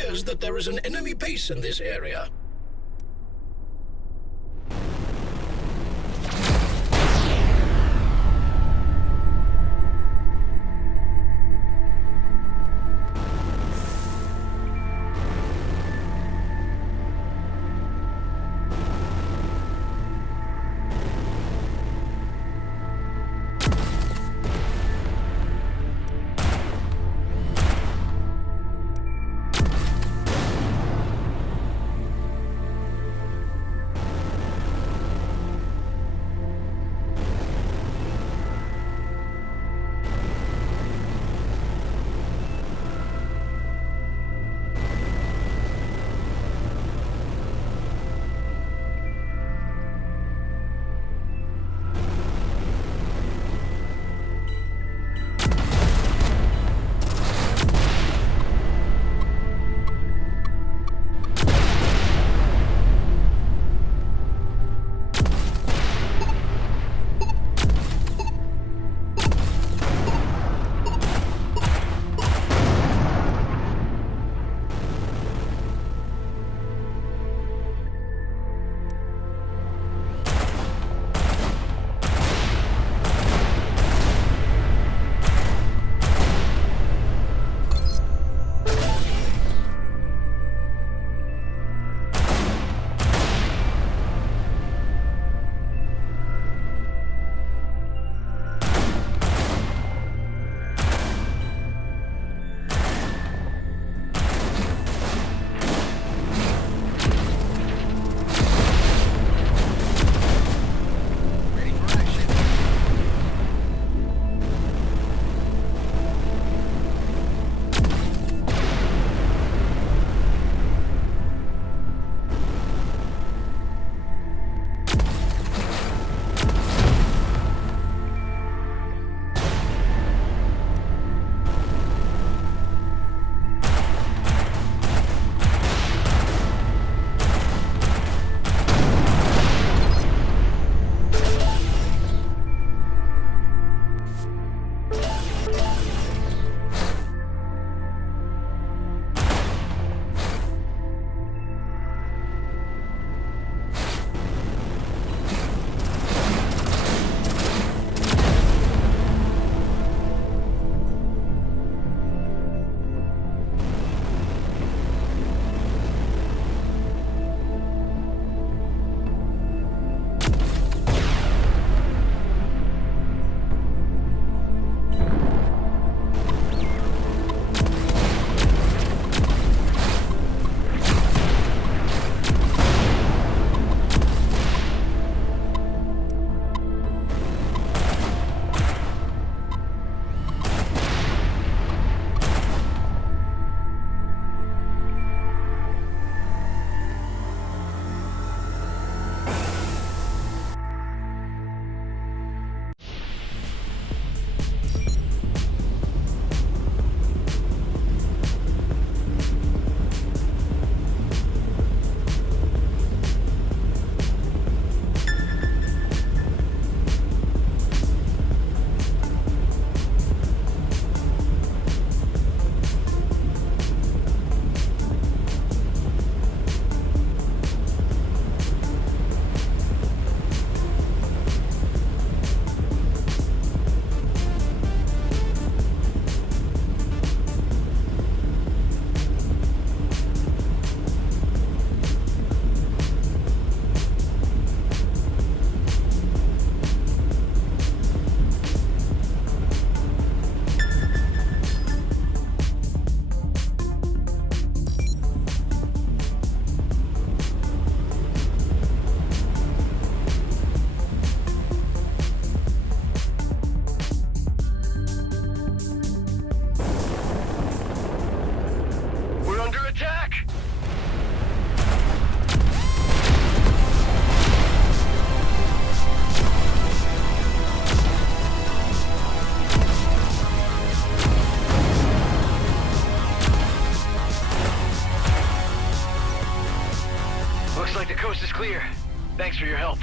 appears that there is an enemy base in this area. coast is clear. Thanks for your help.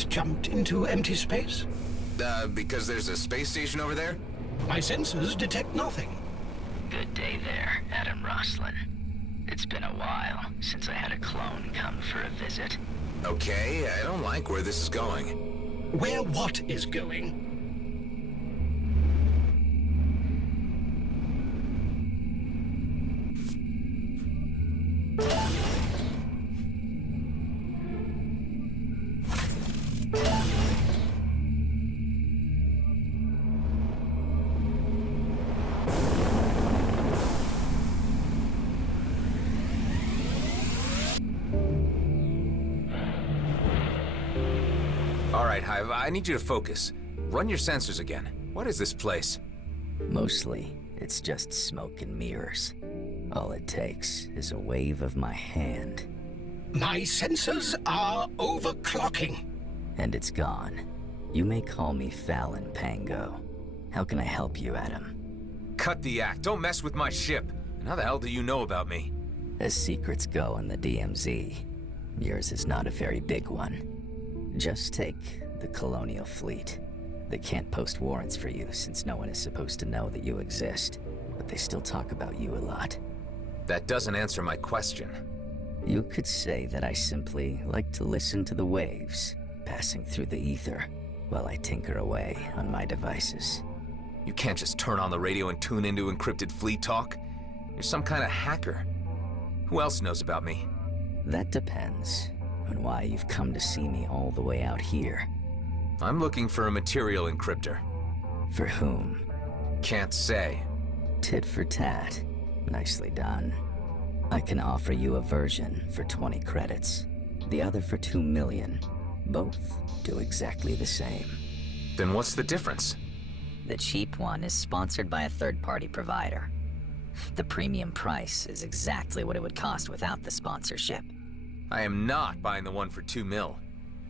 just jumped into empty space? Because there's a space station over there? My sensors detect nothing. Good day there, Adam Roslin. It's been a while since I had a clone come for a visit. Okay, I don't like where this is going. Where what is going? Alright, Hive, I need you to focus. Run your sensors again. What is this place? Mostly, it's just smoke and mirrors. All it takes is a wave of my hand. My sensors are overclocking. And it's gone. You may call me Fallon Pango. How can I help you, Adam? Cut the act. Don't mess with my ship. And how the hell do you know about me? As secrets go in the DMZ, yours is not a very big one. Just take the Colonial Fleet. They can't post warrants for you since no one is supposed to know that you exist, but they still talk about you a lot. That doesn't answer my question. You could say that I simply like to listen to the waves passing through the ether while I tinker away on my devices. You can't just turn on the radio and tune into encrypted fleet talk. You're some kind of hacker. Who else knows about me? That depends on why you've come to see me all the way out here. I'm looking for a material encryptor. For whom? Can't say. Tit for tat. Nicely done. I can offer you a version for 20 credits, the other for 2 million. Both do exactly the same. Then what's the difference? The cheap one is sponsored by a third-party provider. The premium price is exactly what it would cost without the sponsorship. I am not buying the one for 2 mil.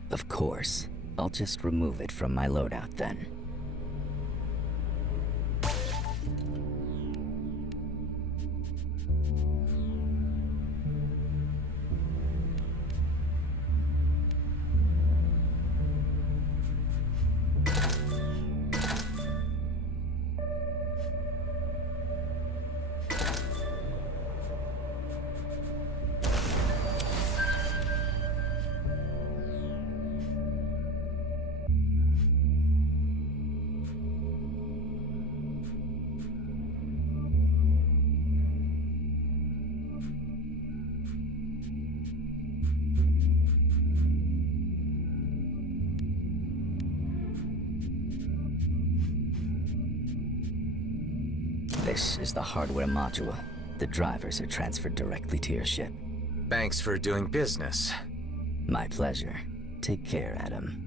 Of course. I'll just remove it from my loadout then. This is the hardware module. The drivers are transferred directly to your ship. Thanks for doing business. My pleasure. Take care, Adam.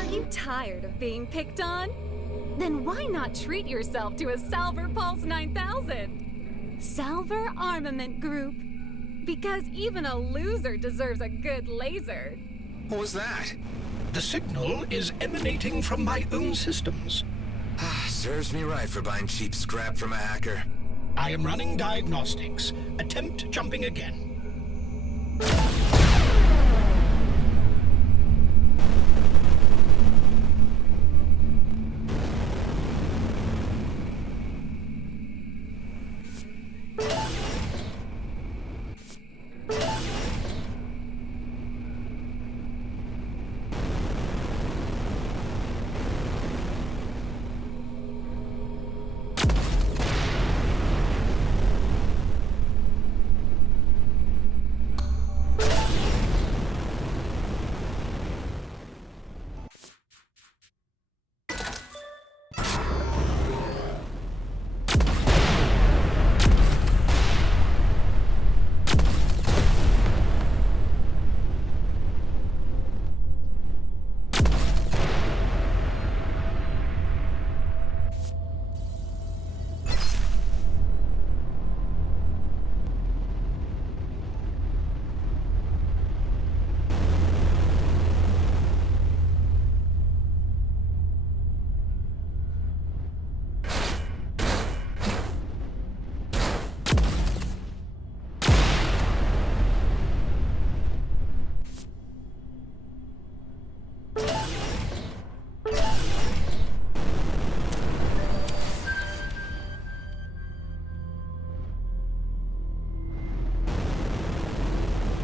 Are you tired of being picked on? Then why not treat yourself to a Salver Pulse 9000? Salver Armament Group. Because even a loser deserves a good laser. What was that? The signal is emanating from my own systems. Serves me right for buying cheap scrap from a hacker. I am running diagnostics. Attempt jumping again.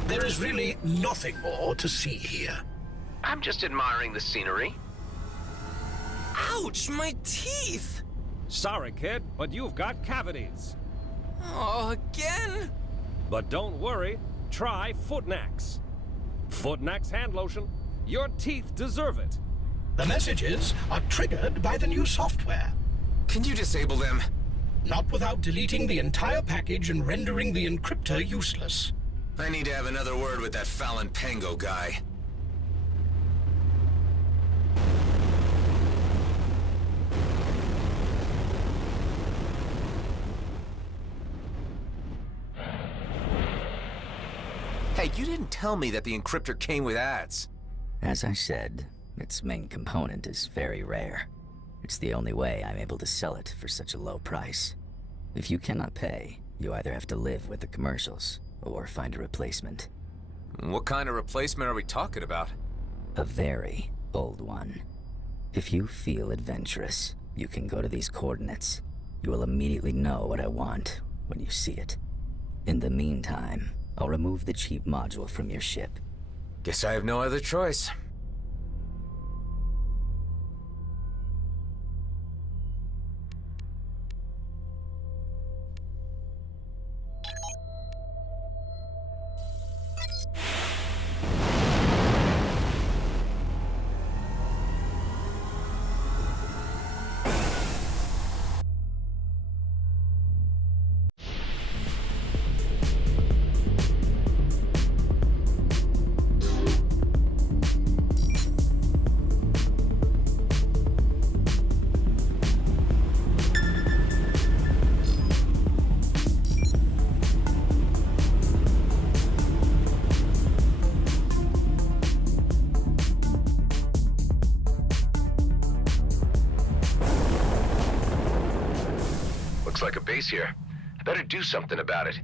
There is really nothing more to see here. I'm just admiring the scenery. Ouch, my teeth! Sorry, kid, but you've got cavities. Oh, again? But don't worry, try Footnax. Footnax hand lotion. Your teeth deserve it. The messages are triggered by the new software. Can you disable them? Not without deleting the entire package and rendering the encryptor useless. I need to have another word with that Fallon Pango guy. Hey, you didn't tell me that the encryptor came with ads. As I said, its main component is very rare. It's the only way I'm able to sell it for such a low price. If you cannot pay, you either have to live with the commercials or find a replacement. What kind of replacement are we talking about? A very old one. If you feel adventurous, you can go to these coordinates. You will immediately know what I want when you see it. In the meantime, I'll remove the cheap module from your ship. Guess I have no other choice. Looks like a base here. I better do something about it.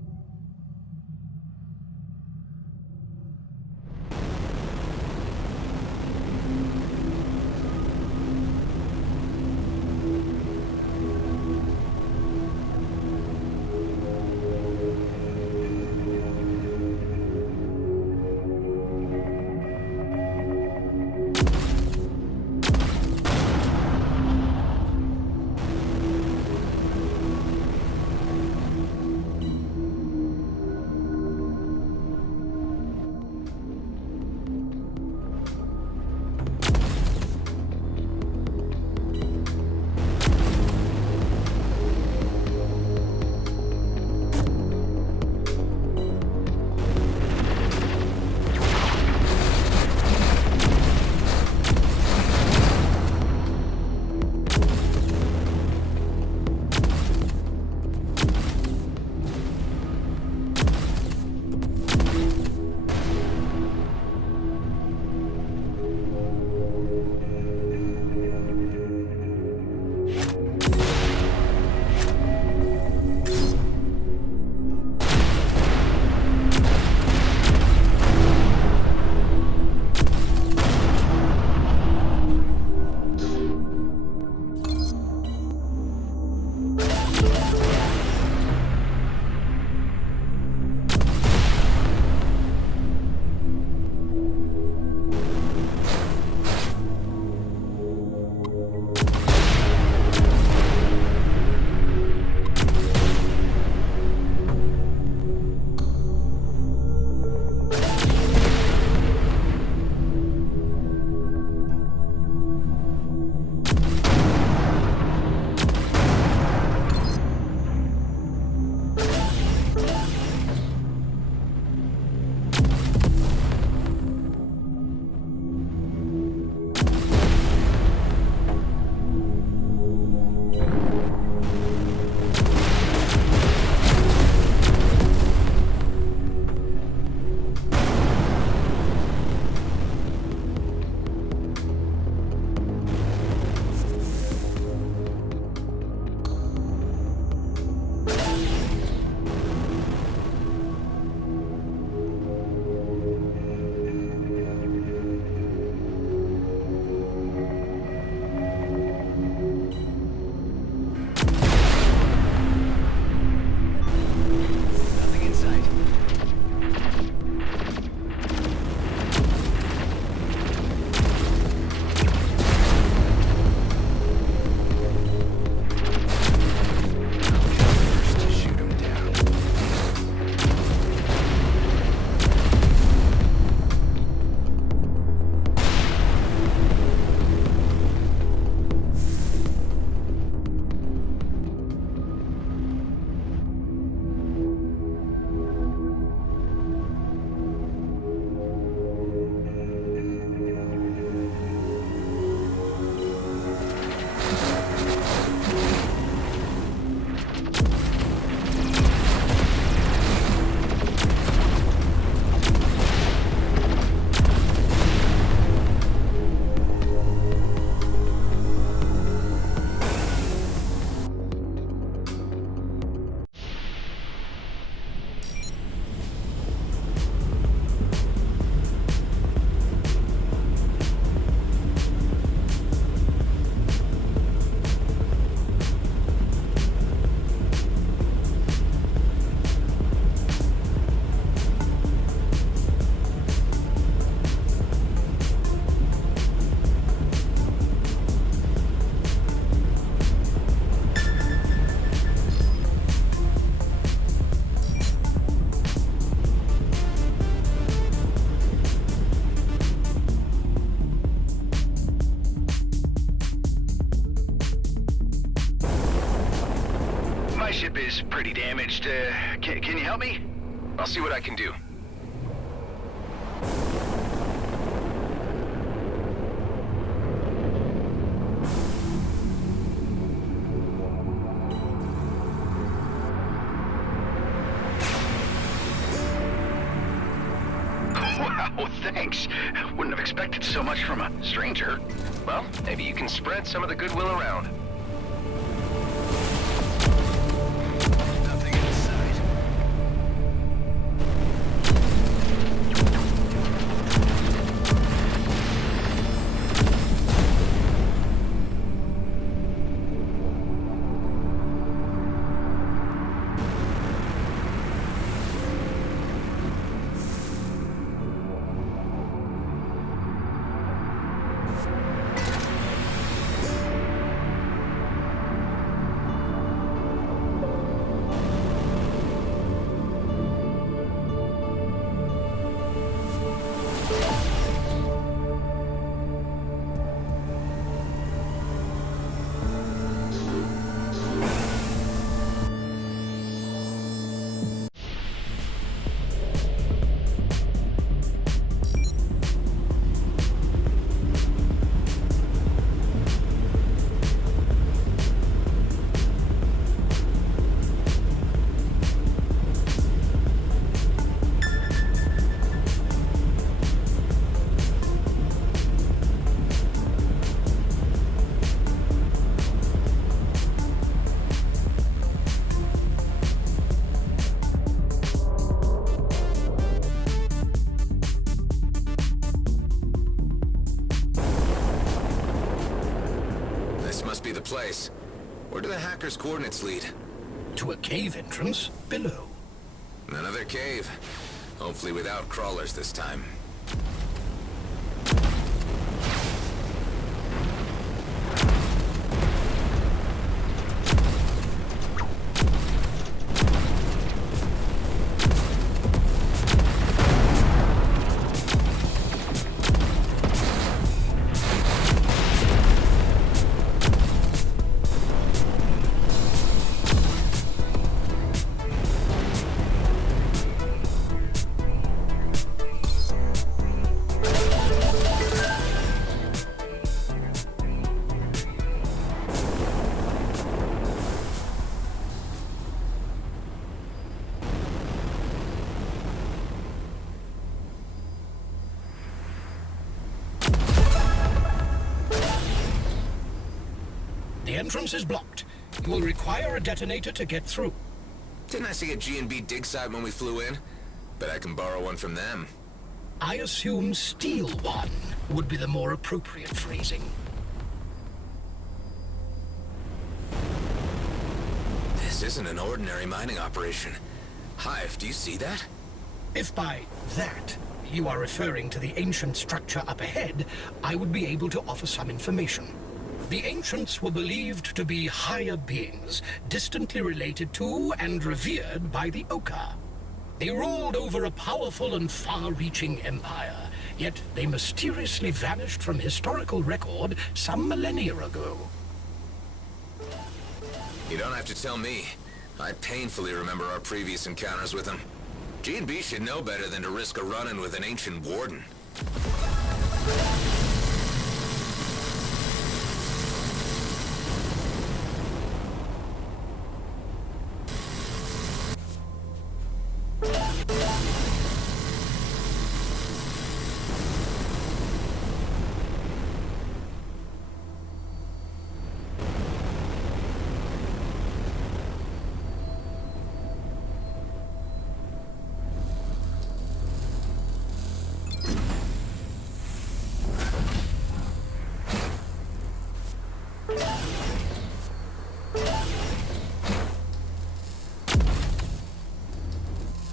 is pretty damaged. Can you help me? I'll see what I can do. Wow, thanks. Wouldn't have expected so much from a stranger. Well, maybe you can spread some of the goodwill around. Nothing inside. Place. Where do the hackers' coordinates lead? To a cave entrance below. Another cave. Hopefully without crawlers this time. The entrance is blocked. You will require a detonator to get through. Didn't I see a G&B dig site when we flew in? Bet I can borrow one from them. I assume steal one would be the more appropriate phrasing. This isn't an ordinary mining operation. Hive, do you see that? If by that you are referring to the ancient structure up ahead, I would be able to offer some information. The ancients were believed to be higher beings, distantly related to and revered by the Oka. They ruled over a powerful and far-reaching empire, yet they mysteriously vanished from historical record some millennia ago. You don't have to tell me. I painfully remember our previous encounters with them. G&B should know better than to risk a run-in with an ancient warden.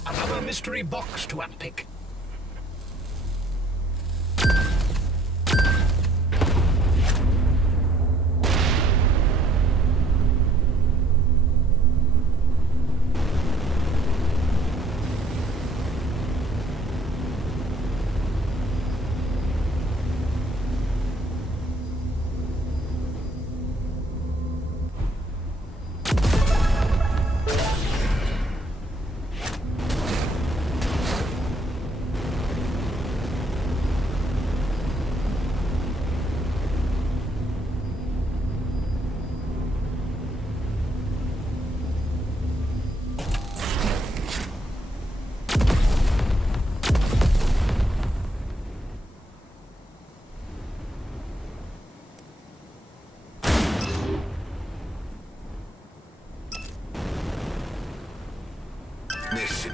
Another mystery box to unpick.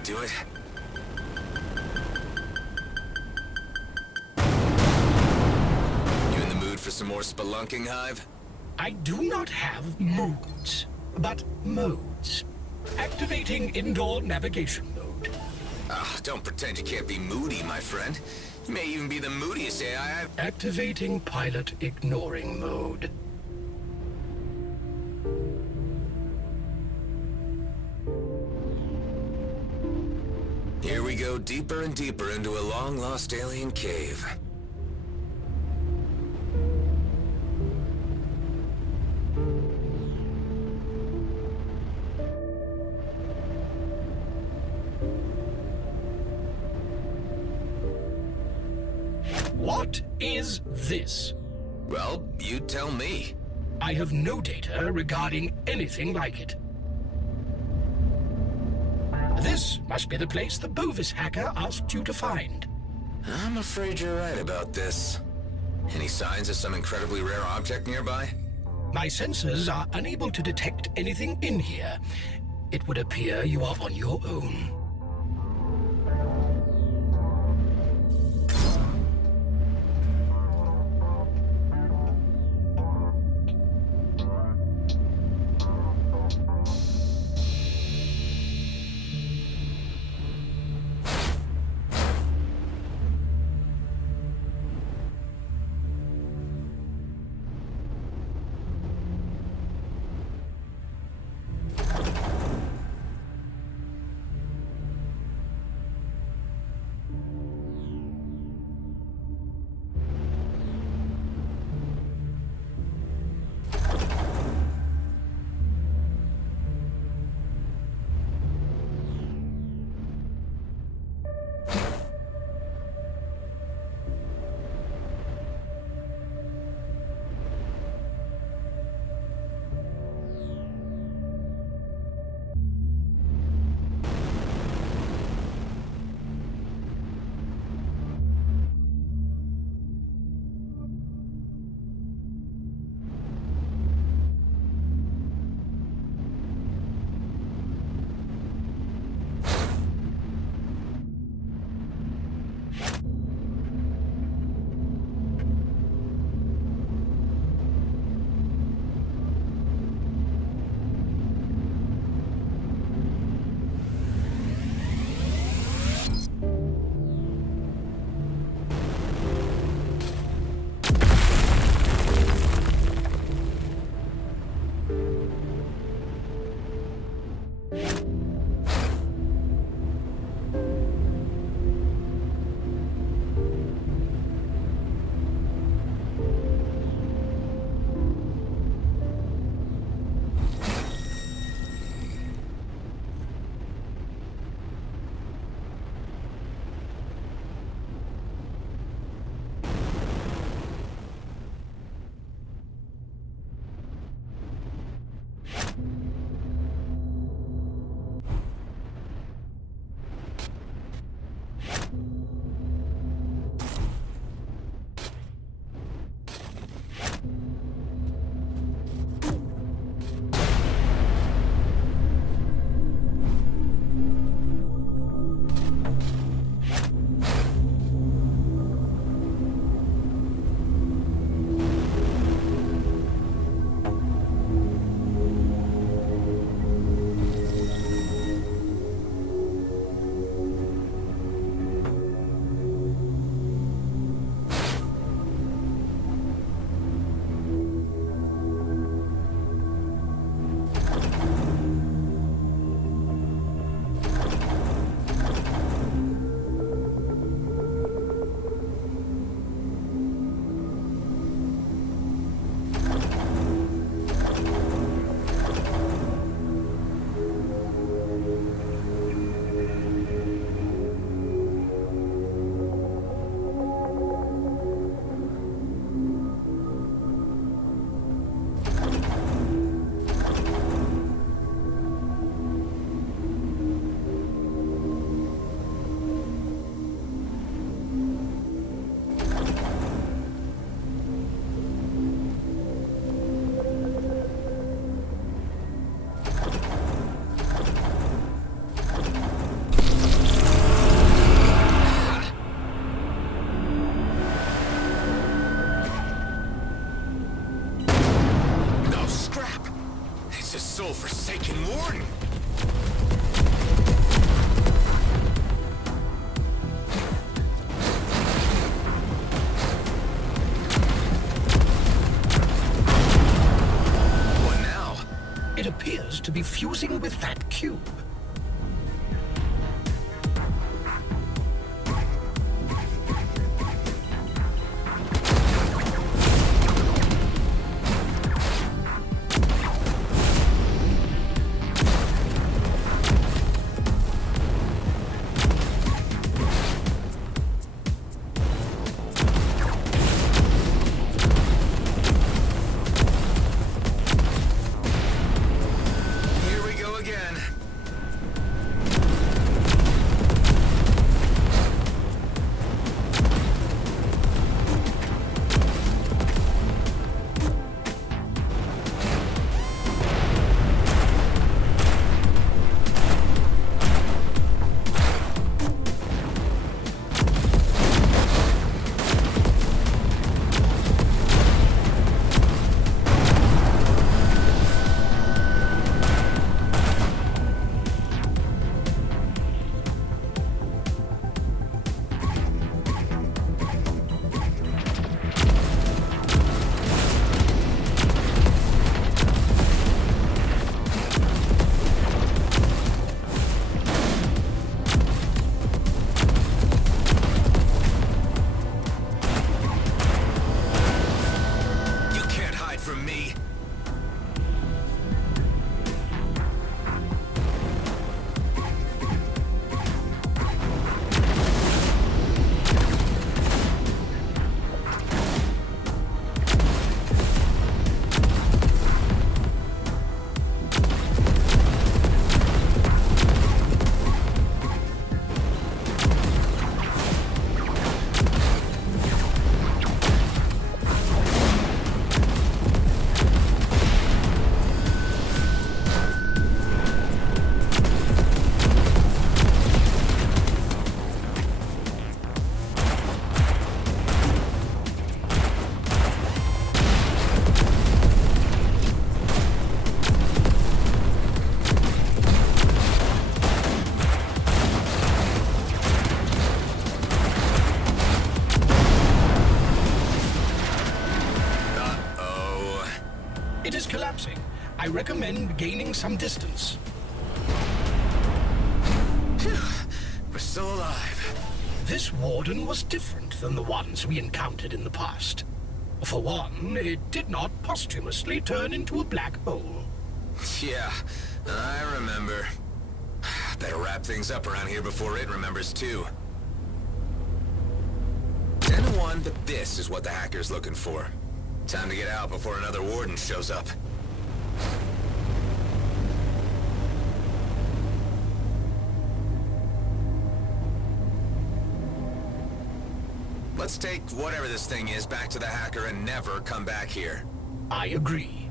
do it. You in the mood for some more spelunking, Hive? I do not have moods, but modes. Activating indoor navigation mode. Ah, don't pretend you can't be moody, my friend. You may even be the moodiest AI I've... Activating pilot ignoring mode. Here we go deeper and deeper into a long-lost alien cave. What is this? Well, you tell me. I have no data regarding anything like it. This must be the place the Bovis hacker asked you to find. I'm afraid you're right about this. Any signs of some incredibly rare object nearby? My sensors are unable to detect anything in here. It would appear you are on your own. soul-forsaken warden! What now? It appears to be fusing with that cube. Here we go again. You can't hide from me. Uh-oh. It is collapsing. I recommend gaining some distance. Phew. We're still alive. This warden was different than the ones we encountered in the past. For one, it did not posthumously turn into a black hole. Yeah, I remember. Better wrap things up around here before it remembers too. 10-1, but this is what the hacker's looking for. Time to get out before another warden shows up. Let's take whatever this thing is back to the hacker and never come back here. I agree.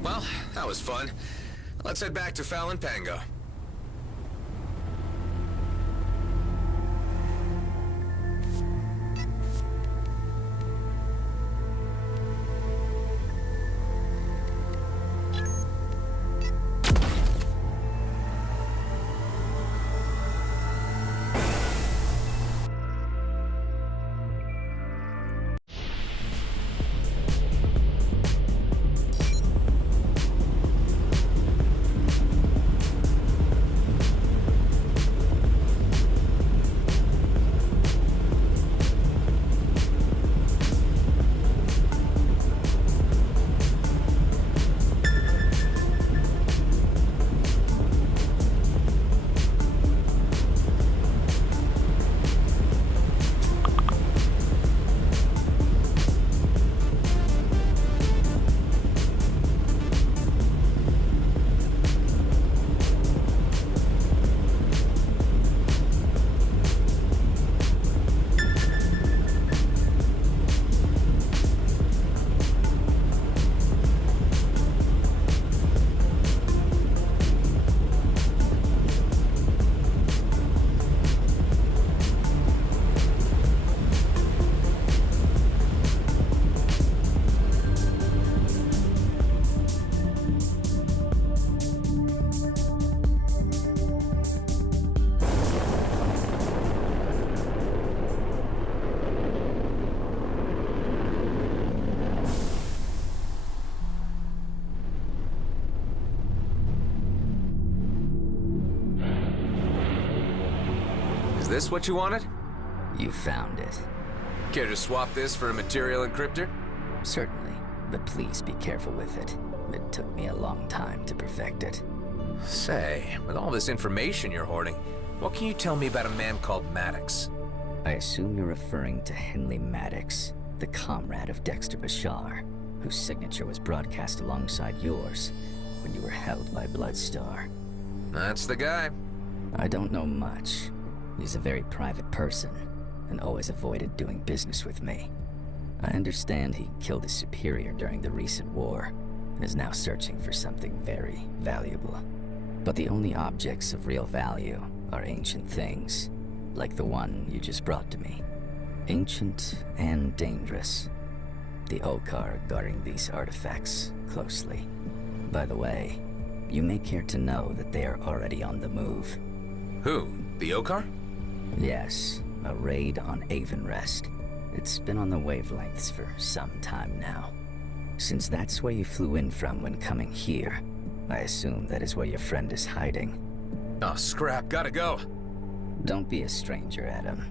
Well, that was fun. Let's head back to Fallon Pango. this what you wanted? You found it. Care to swap this for a material encryptor? Certainly, but please be careful with it. It took me a long time to perfect it. Say, with all this information you're hoarding, what can you tell me about a man called Maddox? I assume you're referring to Henley Maddox, the comrade of Dexter Bashar, whose signature was broadcast alongside yours when you were held by Bloodstar. That's the guy. I don't know much. He's a very private person, and always avoided doing business with me. I understand he killed his superior during the recent war, and is now searching for something very valuable. But the only objects of real value are ancient things, like the one you just brought to me. Ancient and dangerous. The Okkar are guarding these artifacts closely. By the way, you may care to know that they are already on the move. Who? The Okkar? Yes, a raid on Avonrest. It's been on the wavelengths for some time now. Since that's where you flew in from when coming here, I assume that is where your friend is hiding. Oh, scrap, gotta go. Don't be a stranger, Adam.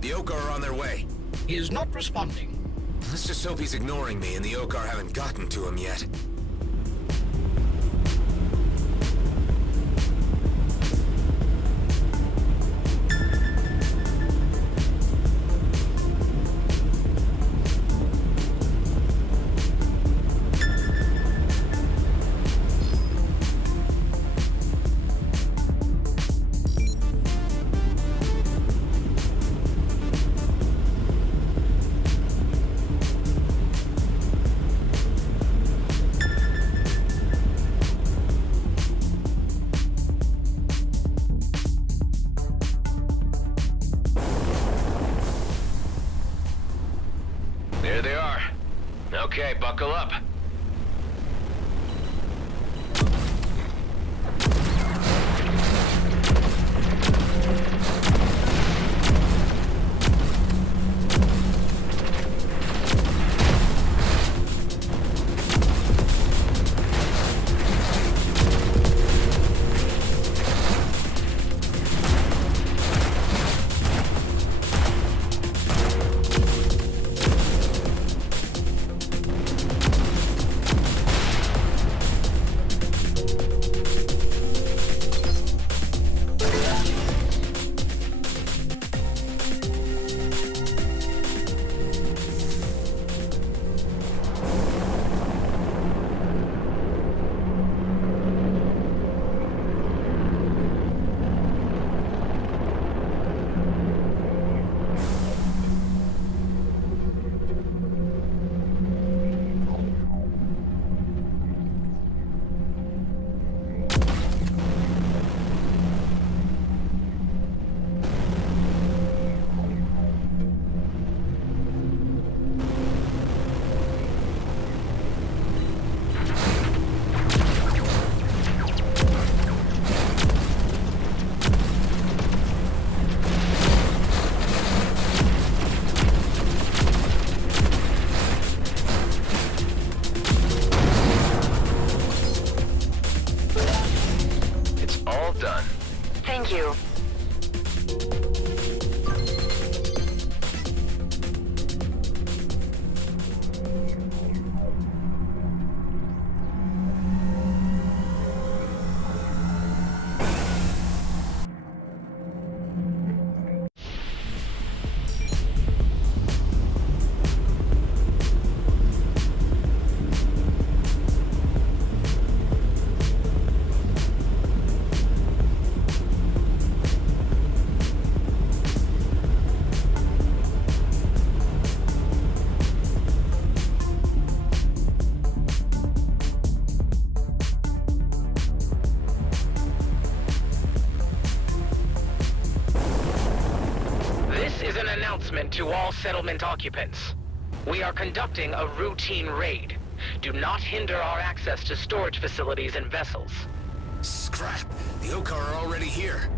The Okkar are on their way. He is not responding. Let's just hope he's ignoring me and the Okkar haven't gotten to him yet. Buckle up. Thank you. To all settlement occupants. We are conducting a routine raid. Do not hinder our access to storage facilities and vessels. Scrap! The Okar are already here.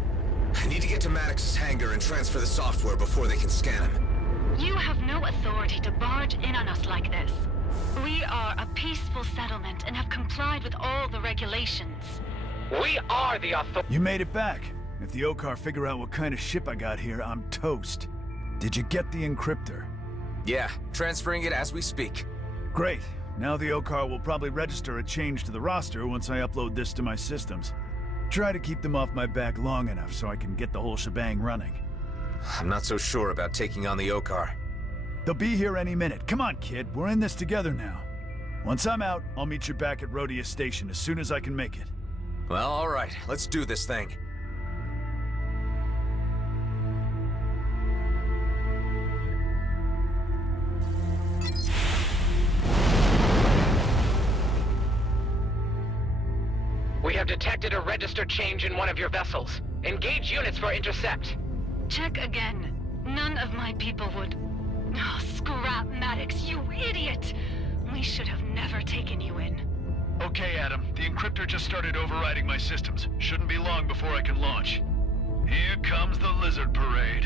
I need to get to Maddox's hangar and transfer the software before they can scan him. You have no authority to barge in on us like this. We are a peaceful settlement and have complied with all the regulations. We are the authority. You made it back. If the Okar figure out what kind of ship I got here, I'm toast. Did you get the encryptor? Yeah, transferring it as we speak. Great. Now the Okar will probably register a change to the roster once I upload this to my systems. Try to keep them off my back long enough so I can get the whole shebang running. I'm not so sure about taking on the Okar. They'll be here any minute. Come on, kid. We're in this together now. Once I'm out, I'll meet you back at Rhodia Station as soon as I can make it. Well, all right. Let's do this thing. We have detected a registered change in one of your vessels. Engage units for intercept. Check again. None of my people would... Oh, scrap Maddox, you idiot! We should have never taken you in. Okay, Adam. The encryptor just started overriding my systems. Shouldn't be long before I can launch. Here comes the lizard parade.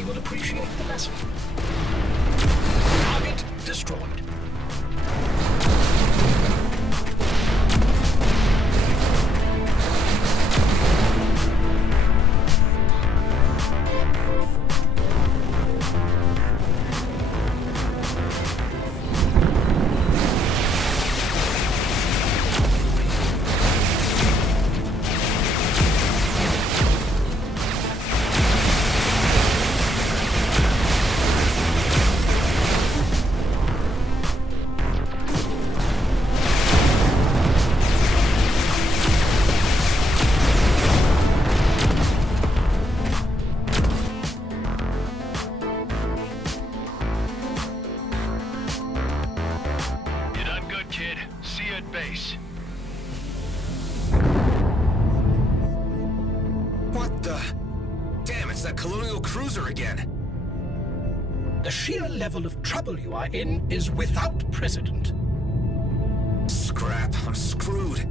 they will appreciate the lesson. Target destroyed. Base. What the? Damn, it's that colonial cruiser again. The sheer level of trouble you are in is without precedent. Scrap, I'm screwed.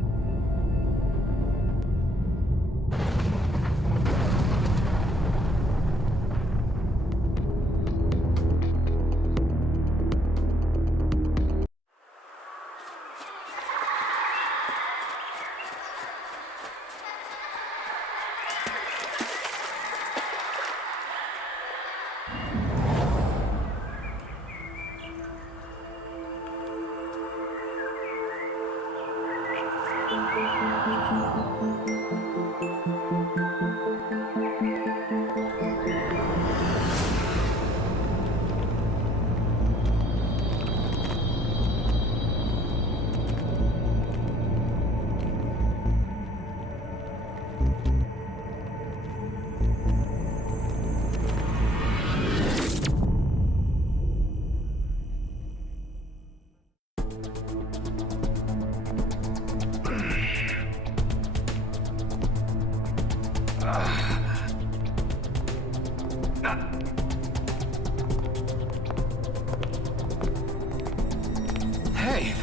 Hey.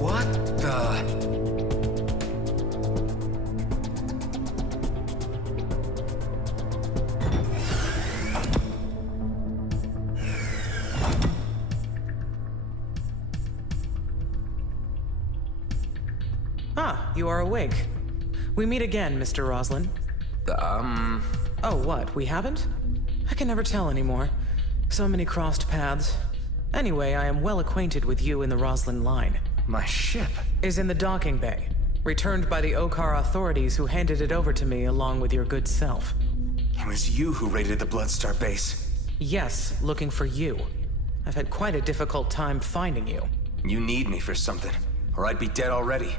What the? Ah, you are awake. We meet again, Mr. Roslin. Oh, what? We haven't? I can never tell anymore. So many crossed paths. Anyway, I am well acquainted with you in the Roslin line. My ship is in the docking bay, returned by the Okkar authorities who handed it over to me along with your good self. It was you who raided the Bloodstar base. Yes, looking for you. I've had quite a difficult time finding you. You need me for something, or I'd be dead already.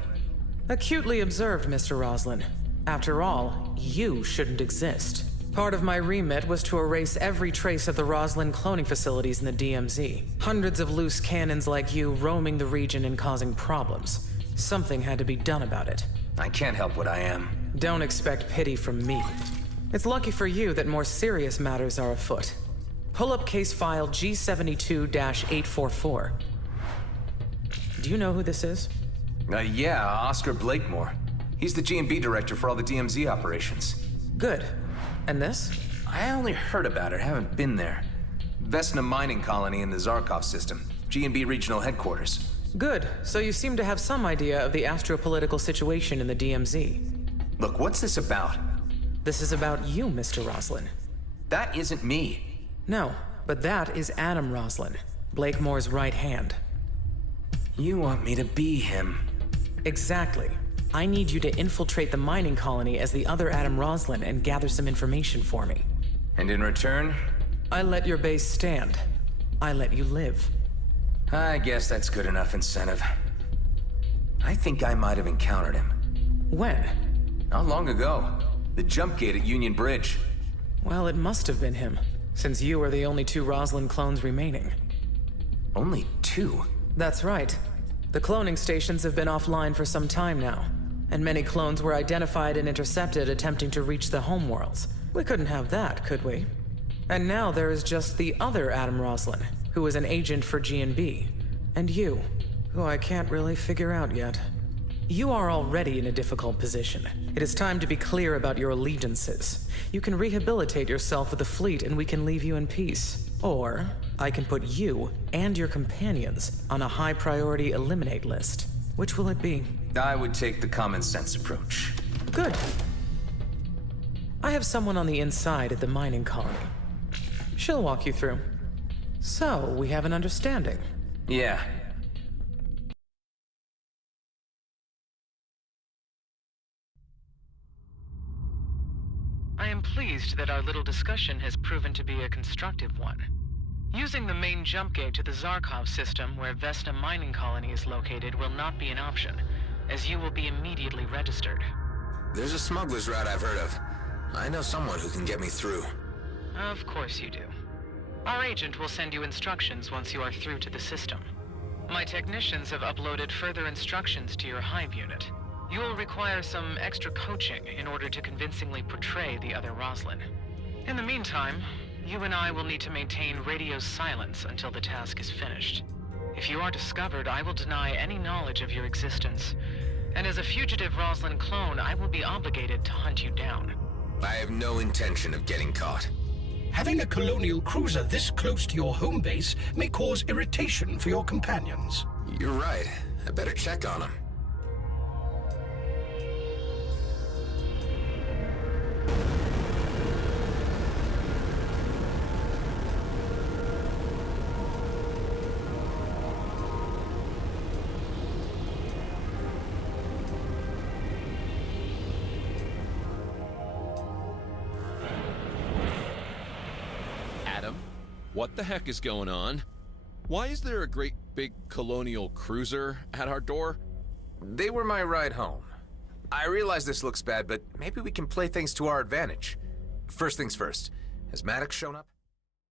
Acutely observed, Mr. Roslin. After all, you shouldn't exist. Part of my remit was to erase every trace of the Roslin cloning facilities in the DMZ. Hundreds of loose cannons like you roaming the region and causing problems. Something had to be done about it. I can't help what I am. Don't expect pity from me. It's lucky for you that more serious matters are afoot. Pull up case file G72-844. Do you know who this is? Yeah, Oscar Blakemore. He's the G&B director for all the DMZ operations. Good. And this? I only heard about it, haven't been there. Vesna mining colony in the Zarkov system. G&B regional headquarters. Good. So you seem to have some idea of the astropolitical situation in the DMZ. Look, what's this about? This is about you, Mr. Roslin. That isn't me. No, but that is Adam Roslin, Blakemore's right hand. You want me to be him? Exactly. I need you to infiltrate the mining colony as the other Adam Roslin and gather some information for me. And in return? I let your base stand. I let you live. I guess that's good enough incentive. I think I might have encountered him. When? Not long ago. The jump gate at Union Bridge. Well, it must have been him, since you are the only two Roslin clones remaining. Only two? That's right. The cloning stations have been offline for some time now, and many clones were identified and intercepted attempting to reach the homeworlds. We couldn't have that, could we? And now there is just the other Adam Roslin, who is an agent for G&B, and you, who I can't really figure out yet. You are already in a difficult position. It is time to be clear about your allegiances. You can rehabilitate yourself with the fleet and we can leave you in peace. Or, I can put you and your companions on a high-priority eliminate list. Which will it be? I would take the common sense approach. Good. I have someone on the inside at the mining colony. She'll walk you through. So, we have an understanding. Yeah. I am pleased that our little discussion has proven to be a constructive one. Using the main jump gate to the Zarkov system where Vesna mining colony is located will not be an option, as you will be immediately registered. There's a smuggler's route I've heard of. I know someone who can get me through. Of course you do. Our agent will send you instructions once you are through to the system. My technicians have uploaded further instructions to your hive unit. You will require some extra coaching in order to convincingly portray the other Roslyn. In the meantime, you and I will need to maintain radio silence until the task is finished. If you are discovered, I will deny any knowledge of your existence. And as a fugitive Roslyn clone, I will be obligated to hunt you down. I have no intention of getting caught. Having a colonial cruiser this close to your home base may cause irritation for your companions. You're right. I better check on them. What the heck is going on? Why is there a great big colonial cruiser at our door? They were my ride home. I realize this looks bad, but maybe we can play things to our advantage. First things first, has Maddox shown up?